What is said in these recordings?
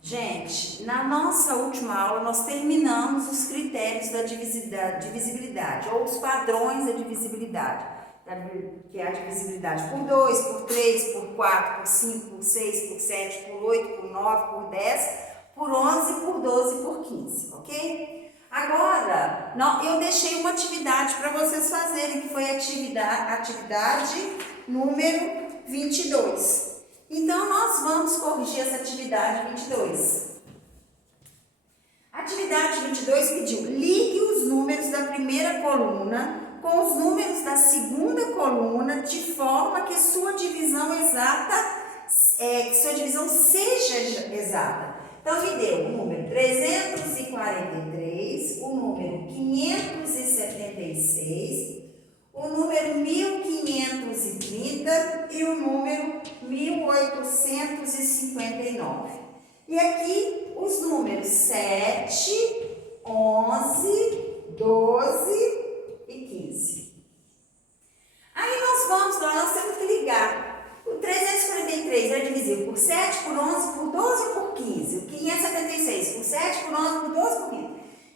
Gente, na nossa última aula nós terminamos os critérios da divisibilidade, ou os padrões da divisibilidade, que é a divisibilidade por 2, por 3, por 4, por 5, por 6, por 7, por 8, por 9, por 10, por 11, por 12 e por 15, ok? Agora, eu deixei uma atividade para vocês fazerem, que foi a atividade número 22. Então, nós vamos corrigir essa atividade 22. A atividade 22 pediu: ligue os números da primeira coluna com os números da segunda coluna de forma que sua divisão seja exata. Então, me deu o número 343, o número 576, o número 1530 e o número 1859. E aqui os números 7, 11, 12 e 15. Aí nós temos que ligar. O 343 é divisível por 7, por 11, por 12 e por 15. O 576 por 7, por 11, por 12 e por 15.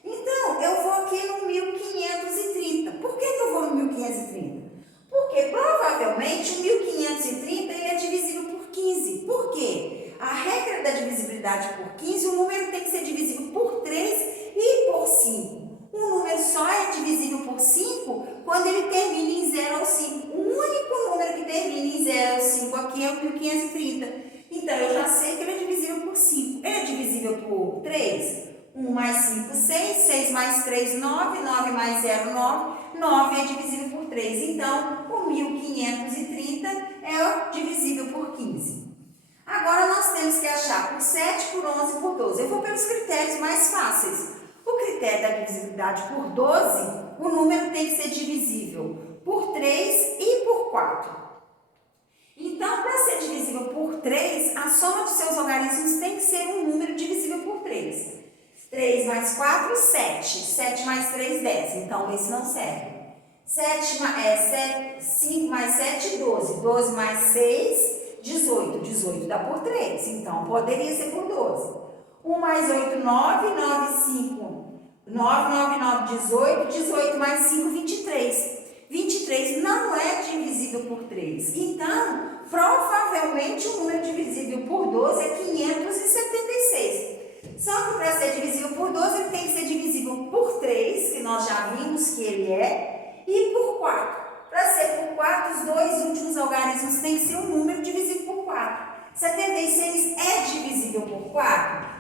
Então, eu vou aqui no 1530. Por que eu vou no 1530? Porque provavelmente o 1530 ele é divisível por 15. Por quê? A regra da divisibilidade por 15, o número tem que ser divisível por 3 e por 5. Um número só é divisível por 5 quando ele termina em 0 ou 5. O único número que termina em 0 ou 5 aqui é o 1530. Então, eu já sei que ele é divisível por 5. Ele é divisível por 3? 1 mais 5, 6. 6 mais 3, 9. 9 mais 0, 9. 9 é divisível por 3. Então, o 1530 é divisível por 15. Agora, nós temos que achar por 7, por 11 e por 12. Eu vou pelos critérios mais fáceis. O critério da divisibilidade por 12, o número tem que ser divisível por 3 e por 4. Então, para ser divisível por 3, a soma dos seus logaritmos tem que ser um número divisível por 3. 3 mais 4, 7. 7 mais 3, 10. Então, esse não serve. 5 mais 7, 12. 12 mais 6, 18. 18 dá por 3. Então, poderia ser por 12. 1 mais 8, 9. 9, 5, 9, 9, 9, 18. 18 mais 5, 23. 23 não é divisível por 3. Então, provavelmente o número divisível por 12 é 576. Só que para ser divisível por 12, ele tem que ser divisível por 3, que nós já vimos que ele é, e por 4. Para ser por 4, os dois últimos algarismos têm que ser um número divisível por 4. 76 é divisível por 4?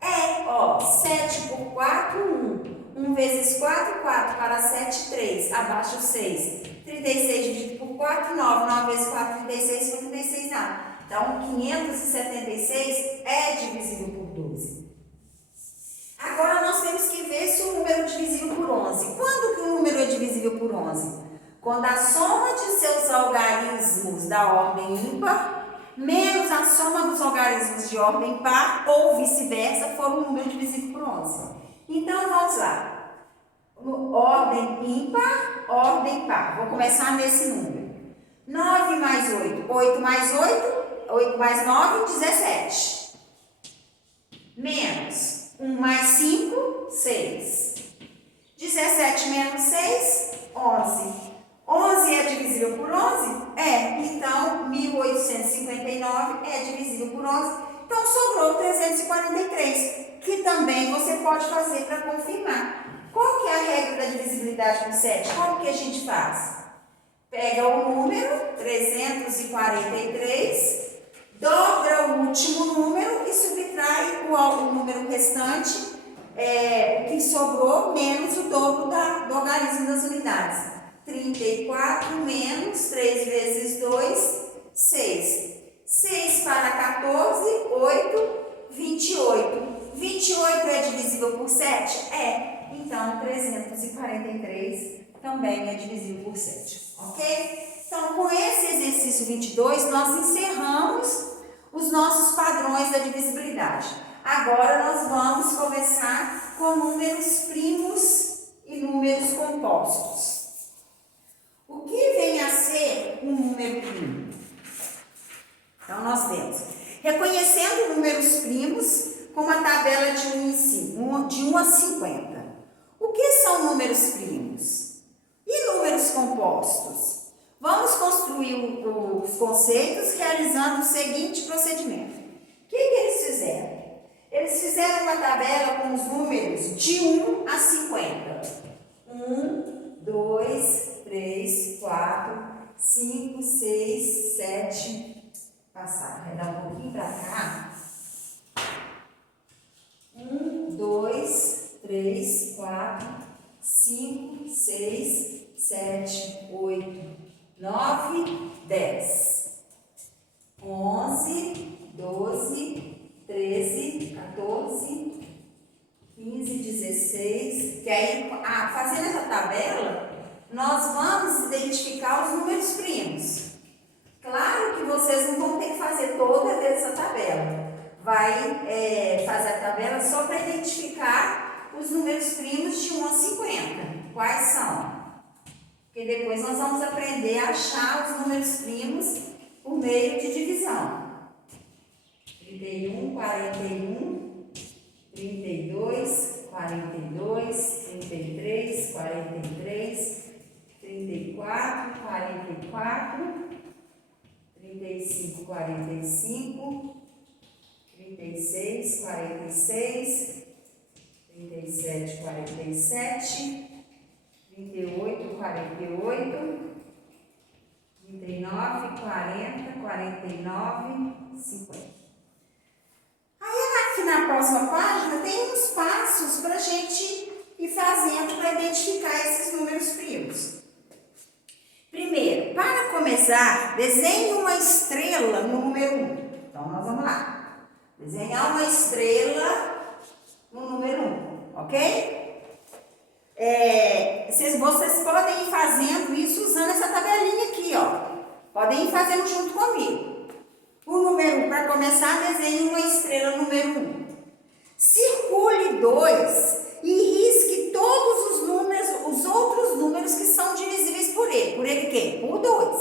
É, ó, 7 por 4, 1. 1 vezes 4, 4. Para 7, 3. Abaixo 6. 36 dividido por 4, 9. 9 vezes 4, 36. 36 nada. Então, 576 é divisível por 12. Agora, nós temos que ver se o número é divisível por 11. Quando que o número é divisível por 11? Quando a soma de seus algarismos da ordem ímpar menos a soma dos algarismos de ordem par ou vice-versa for um número divisível por 11. Então, vamos lá. Ordem ímpar, ordem par. Vou começar nesse número. 9 mais 8. 8 mais 8. 8 mais 9, 17. Menos 1 mais 5, 6. 17 menos 6, 11. 11 é divisível por 11? É. Então, 1859 é divisível por 11. Então, sobrou 343, que também você pode fazer para confirmar. Qual que é a regra da divisibilidade por 7? Como que a gente faz? Pega o número, 343, dobra o último número e subtrai o número restante, o que sobrou, menos o dobro do algarismo das unidades. 34 menos 3 vezes 2, 6. 6 para 14, 8, 28. 28 é divisível por 7? É. Então, 343 também é divisível por 7. Ok? Então, com esse exercício 22, nós encerramos os nossos padrões da divisibilidade. Agora, nós vamos começar com números primos e números compostos. O que vem a ser um número primo? Então, nós temos, reconhecendo números primos, com uma tabela de 1 a 50. O que são números primos? E números compostos? Vamos construir os conceitos realizando o seguinte procedimento. O que eles fizeram? Eles fizeram uma tabela com os números de 1 a 50. 1, 2, 3, 4, 5, 6, 7. Passar, vai dar um pouquinho para cá. 1, 2, 3, 4, 5, 6, 7, 8, 9, 10. 11, 12, 13, 14, 15, 16. Que aí, fazendo essa tabela, nós vamos identificar os números primos. Claro que vocês não vão ter que fazer toda vez essa tabela. Vai fazer a tabela só para identificar os números primos de 1 a 50. Quais são? Porque depois nós vamos aprender a achar os números primos por meio de divisão. 31, 41, 32, 42, 33, 43, 34, 44, 35, 45, 36, 46, 37, 47, 38, 48, 39, 40, 49, 50. Aí aqui na próxima página tem uns passos para a gente ir fazendo para identificar esses números primos. Primeiro, para começar, desenhe uma estrela no número 1. Então, nós vamos lá. Desenhar uma estrela no número 1, ok? Vocês podem ir fazendo isso usando essa tabelinha aqui, ó. Podem ir fazendo junto comigo. O número 1, para começar, desenhe uma estrela no número 1. Circule 2 e risque todos os outros números que são divisíveis por ele. Por ele quê? Por 2.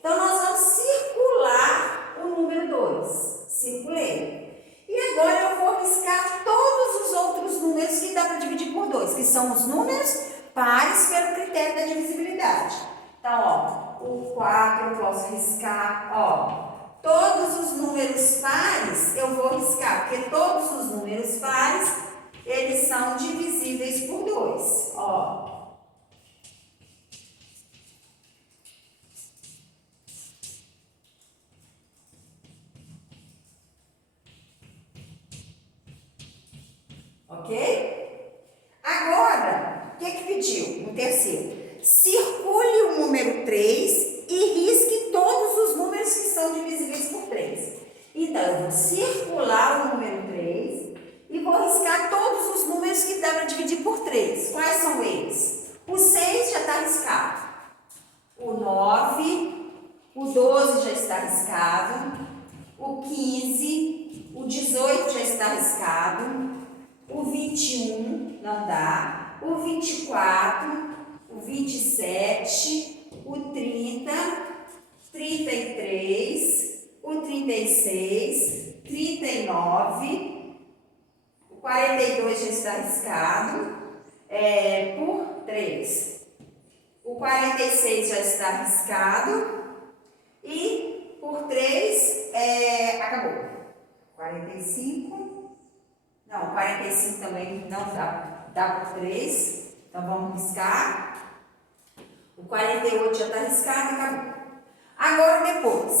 Então, nós vamos circular o número 2. Circulei. E agora eu vou riscar todos os outros números que dá para dividir por 2, que são os números pares pelo critério da divisibilidade. Então, ó, o 4 eu posso riscar, ó. Todos os números pares eu vou riscar, porque todos os números pares, eles são divisíveis por 2, ó. Ok? Agora, o que pediu? O terceiro. Circule o número 3 e risque todos os números que são divisíveis por 3. Então, eu vou circular o número 3 e vou riscar todos os números que dá para dividir por 3. Quais são eles? O 6 já está riscado. O 9, o 12 já está riscado. O 15, o 18 já está riscado. O 21 não dá. O 24, o 27, o 30, 33, o 36, 39, o 42 já está riscado por 3. O 46 já está riscado e por 3 acabou. 45, não, 45 também não dá por 3, então vamos riscar. O 48 já está riscado e acabou. Agora depois,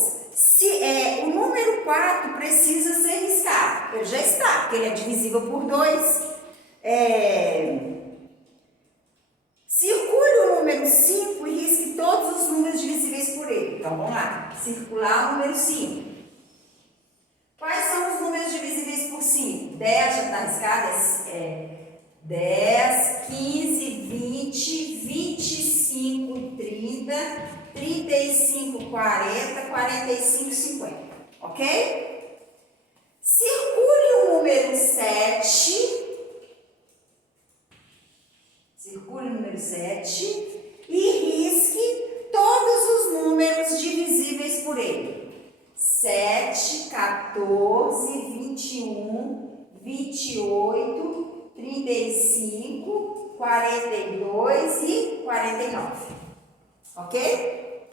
o número 4 precisa ser riscado. Ele já está, porque ele é divisível por 2. Circule o número 5 e risque todos os números divisíveis por ele. Então vamos lá, circular o número 5. Quais são os números divisíveis por 5? 10 já está riscado, 10, 15, 20, 25, 30, 35, 40, 45, 50, ok? Circule o número 7, e risque todos os números divisíveis por ele. 7, 14, 21, 28, 35, 42 e 49. Ok?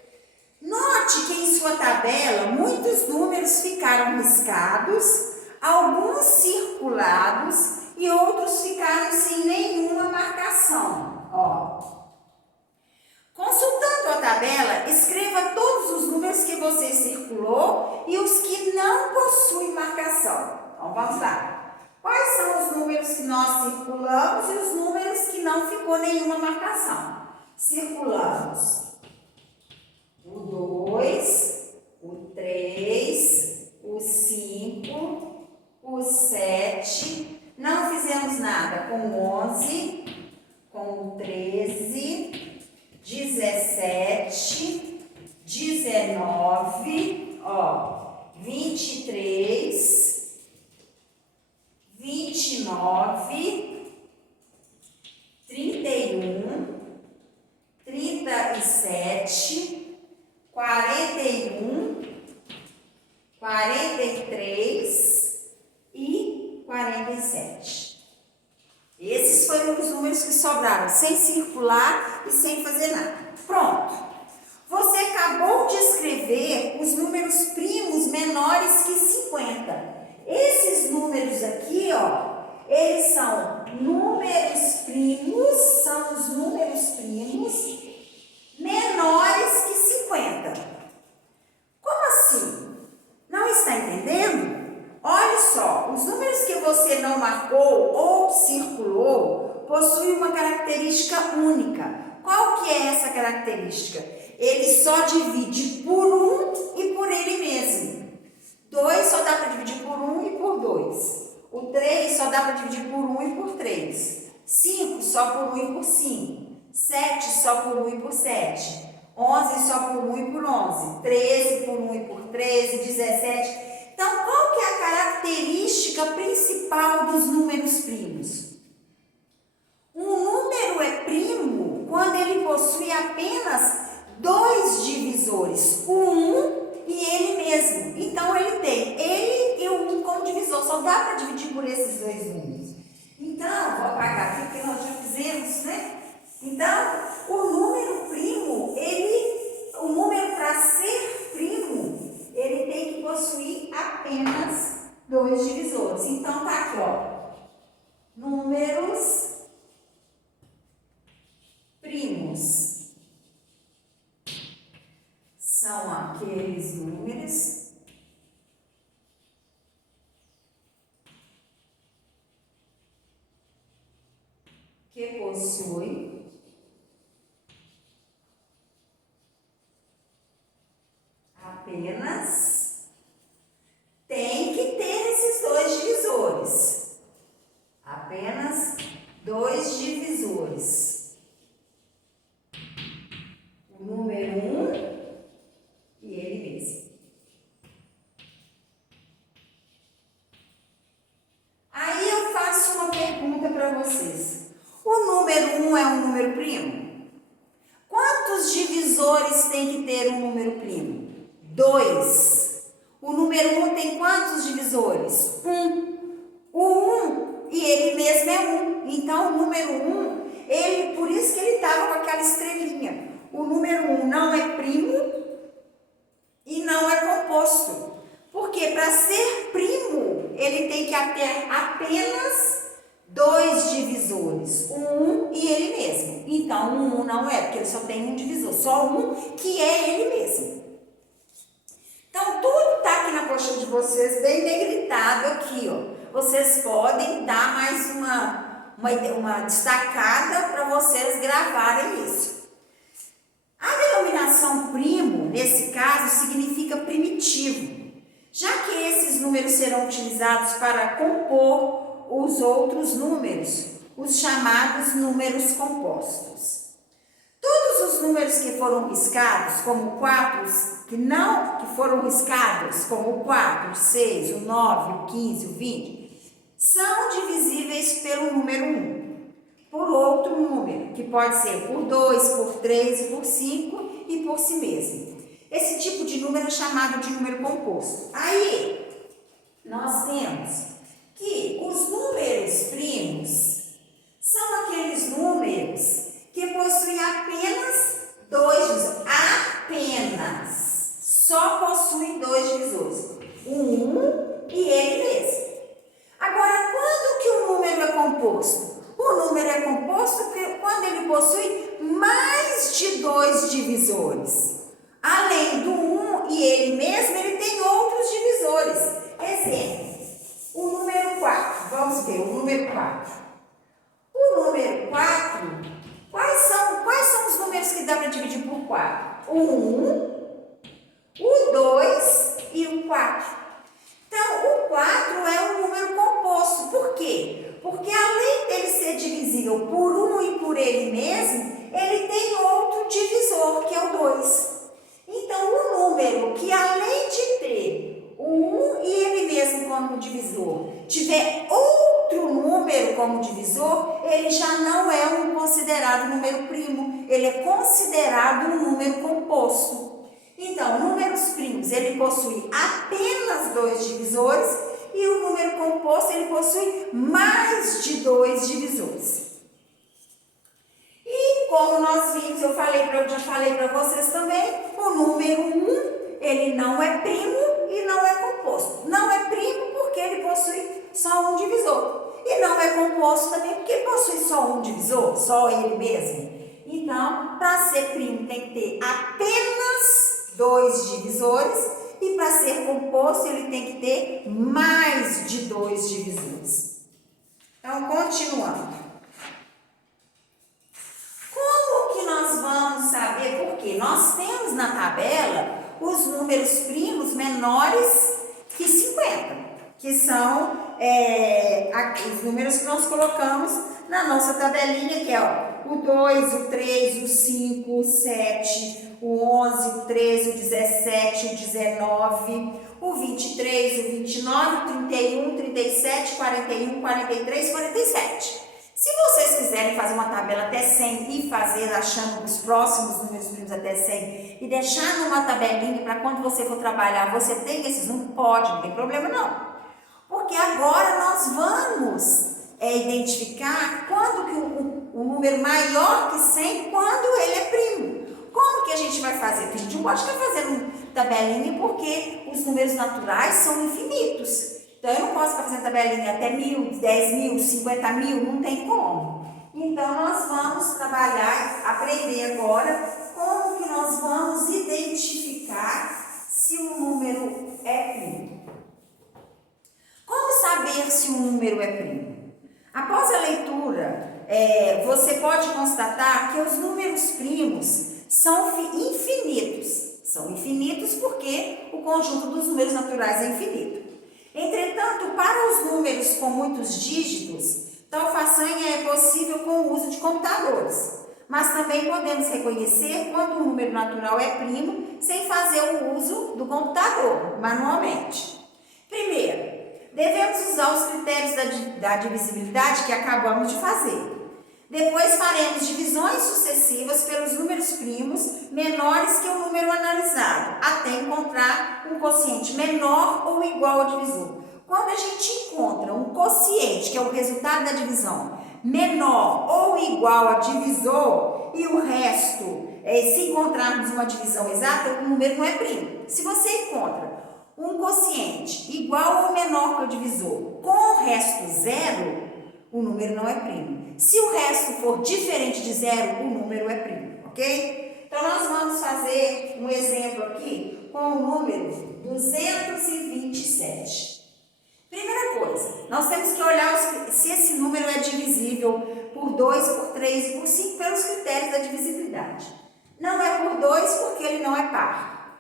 Note que em sua tabela muitos números ficaram riscados, alguns circulados e outros ficaram sem nenhuma marcação. Ó. Consultando a tabela, escreva todos os números que você circulou e os que não possuem marcação. Então, vamos lá. Quais são os números que nós circulamos e os números que não ficou nenhuma marcação? Circulamos o 2, o 3, o 5, o 7. Não fizemos nada com o 11, com o 13, 17, 19, ó, 23, 29, 31, 37, 41, 43 e 47. Esses foram os números que sobraram, sem circular e sem fazer nada. Pronto. Você acabou de escrever os números primos menores que 50. Esses números aqui, ó, eles são números primos, são os números primos menores que 50. Como assim? Não está entendendo? Olha só, os números que você não marcou ou circulou possuem uma característica única. Qual que é essa característica? Ele só divide por 1 e por ele mesmo. 2 só dá para dividir por 1 e por 2. O 3 só dá para dividir por 1 e por 3. 5 só por 1 e por 5. 7 só por 1 e por 7. 11 só por 1 e por 11. 13 por 1 e por 13. 17. Então, qual que é a característica principal dos números primos? Um número é primo quando ele possui apenas dois divisores, o 1 e ele mesmo. Então, ele tem ele e o 1 como divisor, só dá para dividir por esses dois números. Então, vou apagar aqui porque nós já fizemos, né? Então, o número primo, o número para ser primo, ele tem que possuir apenas dois divisores. Então, tá aqui, ó. Números primos são aqueles números que possuem apenas, tem que ter esses dois divisores. Apenas dois divisores. O número 1 e ele mesmo. Aí eu faço uma pergunta para vocês. O número 1 é um número primo? Quantos divisores tem que ter um número primo? 2. O número 1 tem quantos divisores? 1. O 1 e ele mesmo é 1. Então, o número 1, por isso que ele estava com aquela estrelinha. O número 1 não é primo e não é composto. Porque para ser primo, ele tem que ter apenas dois divisores, o 1 e ele mesmo. Então, o 1 não é, porque ele só tem um divisor, só um que é ele mesmo. Então, tudo está aqui na apostila de vocês, bem negritado aqui, ó. Vocês podem dar mais uma destacada para vocês gravarem isso. A denominação primo, nesse caso, significa primitivo, já que esses números serão utilizados para compor os outros números, os chamados números compostos. Todos os números que foram riscados, como 4, que foram riscados, como o 4, o 6, o 9, o 15, o 20, são divisíveis pelo número 1, por outro número, que pode ser por 2, por 3, por 5 e por si mesmo. Esse tipo de número é chamado de número composto. Aí, nós temos que os ver o número 4. O número 4, quais são os números que dá para dividir por 4? O 1, o 2 e o 4. Então, o 4 é um número composto. Por quê? Porque além dele ser divisível por 1 e por ele mesmo, ele tem outro divisor, que é o 2. Então, o número que além de ter o 1 e ele mesmo como divisor, tiver outro número como divisor, ele já não é um considerado número primo, ele é considerado um número composto. Então, números primos, ele possui apenas 2 divisores e o número composto, ele possui mais de 2 divisores. E como nós vimos, eu já falei para vocês também, o número 1, ele não é primo e não é composto. Não é primo porque ele possui só um divisor. E não é composto também porque ele possui só um divisor, só ele mesmo. Então, para ser primo tem que ter apenas 2 divisores e para ser composto ele tem que ter mais de 2 divisores. Então, continuando. Como que nós vamos saber? Porque nós temos na tabela os números primos menores que 50, que são os números que nós colocamos na nossa tabelinha, que é o 2, o 3, o 5, o 7, o 11, o 13, o 17, o 19, o 23, o 29, o 31, 37, 41, 43, 47. Se vocês quiserem fazer uma tabela até 100 e fazer achando os próximos números primos até 100 e deixar numa tabelinha para quando você for trabalhar, você tem esses números, pode, não tem problema não. Porque agora nós vamos identificar quando que o número maior que 100, quando ele é primo. Como que a gente vai fazer? Porque a gente não pode ficar fazendo tabelinha porque os números naturais são infinitos. Então, eu não posso ficar fazendo tabelinha até 1.000, 10.000, 50.000, não tem como. Então, nós vamos trabalhar, aprender agora como que nós vamos identificar se um número é primo. Como saber se um número é primo? Após a leitura, você pode constatar que os números primos são infinitos. São infinitos porque o conjunto dos números naturais é infinito. Entretanto, para os números com muitos dígitos, tal façanha é possível com o uso de computadores. Mas também podemos reconhecer quando um número natural é primo sem fazer o uso do computador, manualmente. Primeiro, devemos usar os critérios da divisibilidade que acabamos de fazer. Depois faremos divisões sucessivas pelos números primos menores que o número analisado, até encontrar um quociente menor ou igual ao divisor. Quando a gente encontra um quociente, que é o resultado da divisão, menor ou igual a divisor, e o resto, se encontrarmos uma divisão exata, o número não é primo. Se você encontra um quociente igual ou menor que o divisor, com o resto zero, o número não é primo. Se o resto for diferente de zero, o número é primo, ok? Então, nós vamos fazer um exemplo aqui com o número 227. Primeira coisa, nós temos que olhar se esse número é divisível por 2, por 3 e por 5 pelos critérios da divisibilidade. Não é por 2 porque ele não é par.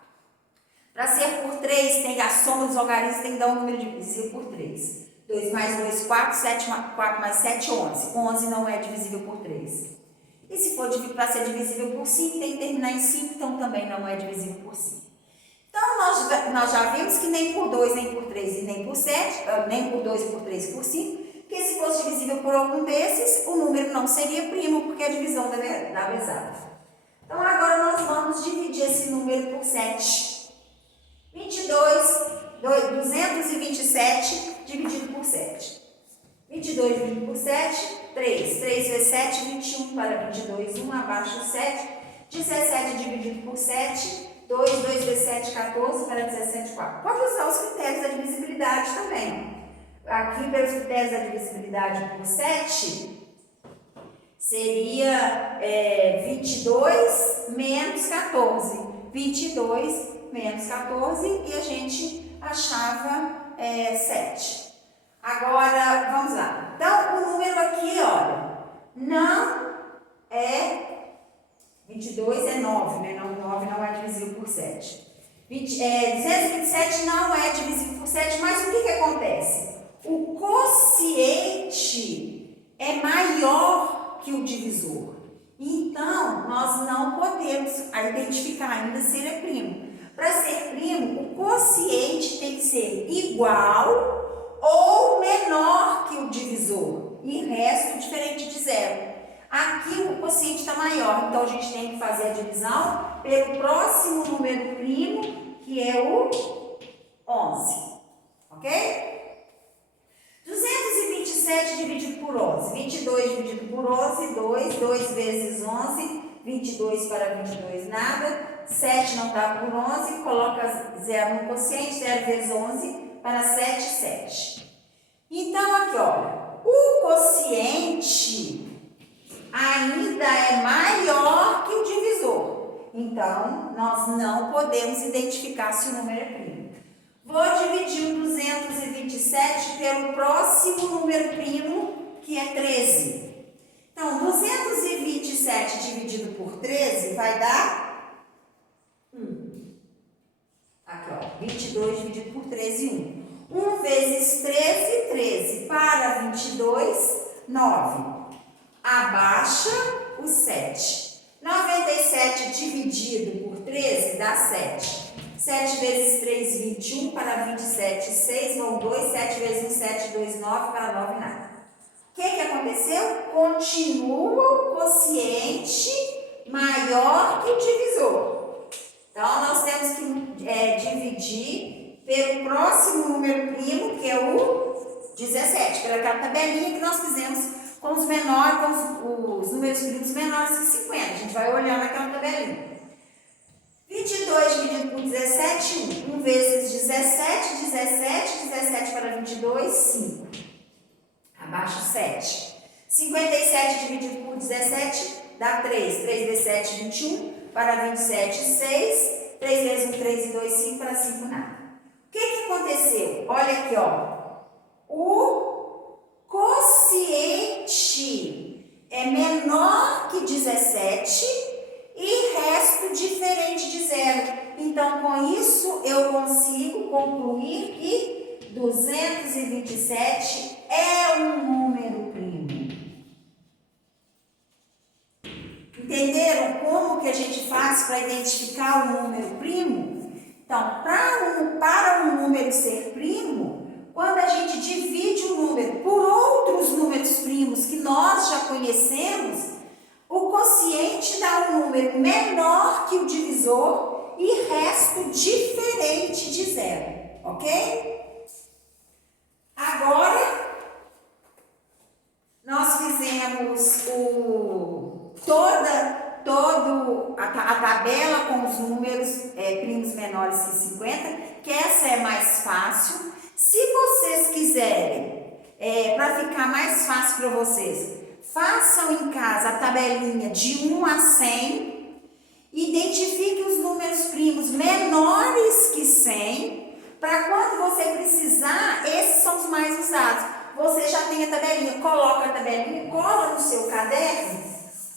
Para ser por 3, tem a soma dos logaritmos, tem que dar um número divisível por 3. 2 mais 2, 4, 4 mais 7, 11. 11 não é divisível por 3. E se for para ser divisível por 5, tem que terminar em 5, então também não é divisível por 5. Então, nós já vimos que nem por 2, nem por 3 e nem por 7, nem por 2, por 3 e por 5, que se fosse divisível por algum desses, o número não seria primo, porque a divisão dava exata. Então, agora nós vamos dividir esse número por 7. 227 dividido por 7. 22 dividido por 7, 3. 3 vezes 7, 21 para 22, 1 abaixo 7. 17 dividido por 7, 2 vezes 7, 14 para 17, 4. Pode usar os critérios da divisibilidade também. Aqui, pelos critérios da divisibilidade por 7, seria 22 menos 14. 22 menos 14 e a gente achava 7. Agora, vamos lá. aqui, olha, não é 22 é 9, né? Não, 9 não é divisível por 7. 227 não é divisível por 7, mas o que acontece? O quociente é maior que o divisor. Então, nós não podemos identificar ainda se ele é primo. Para ser primo, o quociente tem que ser igual ou menor que o divisor. E resto diferente de zero. Aqui o quociente está maior, então a gente tem que fazer a divisão pelo próximo número primo, que é o 11. Ok? 227 dividido por 11. 22 dividido por 11, 2. 2 vezes 11, 22 para 22, nada. 7 não dá por 11, coloca 0 no quociente, 0 vezes 11 para 7, 7. Então, aqui, olha, o quociente ainda é maior que o divisor. Então, nós não podemos identificar se o número é primo. Vou dividir o 227 pelo próximo número primo, que é 13. Então, 227 dividido por 13 vai dar 1. Aqui, ó, 22 dividido por 13, 1. 1 vezes 13, 13. Para 22, 9. Abaixa o 7. 97 dividido por 13 dá 7. 7 vezes 3, 21. Para 27, 6. Vão 2. 7 vezes 1, 7, 2, 9. Para 9, nada. O que aconteceu? Continua o quociente maior que o divisor. Então, nós temos que dividir pelo próximo número primo, que é o 17. Pelaquela tabelinha que nós fizemos com os menores, com os números primos menores que 50. A gente vai olhar naquela tabelinha. 22 dividido por 17, 1. 1 vezes 17, 17. 17 para 22, 5. Abaixo 7. 57 dividido por 17 dá 3. 3 vezes 7, 21. Para 27, 6. 3 vezes 1, 3 e 2, 5. Para 5, nada. O que aconteceu? Olha aqui, ó. O quociente é menor que 17 e resto diferente de zero. Então, com isso, eu consigo concluir que 227 é um número primo. Entenderam como que a gente faz para identificar o número primo? Então, para um número ser primo, quando a gente divide o número por outros números primos que nós já conhecemos, o quociente dá um número menor que o divisor e resto diferente de zero, ok? Agora, nós fizemos toda a tabela com os números primos menores que 50, que essa é mais fácil. Se vocês quiserem, para ficar mais fácil para vocês, façam em casa a tabelinha de 1 a 100, identifique os números primos menores que 100, para quando você precisar, esses são os mais usados. Você já tem a tabelinha, coloca a tabelinha, cola no seu caderno,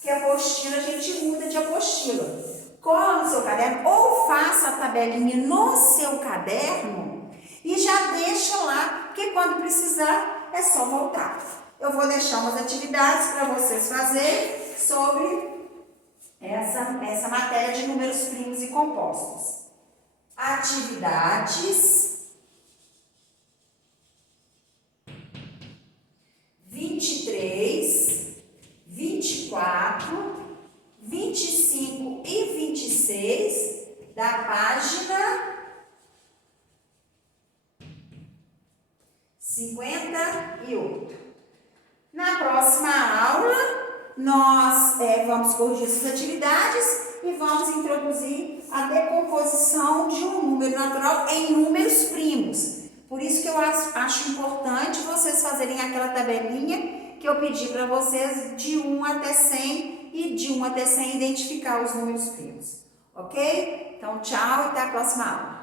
que a apostila a gente muda de apostila. Cola no seu caderno ou faça a tabelinha no seu caderno e já deixa lá, porque quando precisar é só voltar. Eu vou deixar umas atividades para vocês fazerem sobre essa matéria de números primos e compostos. Atividades 23, 24, 25 e 26 da página 58. Na próxima aula, nós vamos corrigir essas atividades e vamos introduzir a decomposição de um número natural em números primos. Por isso que eu acho importante vocês fazerem aquela tabelinha que eu pedi para vocês de 1 até 100 e de 1 até 100 identificar os números primos. Ok? Então, tchau e até a próxima aula.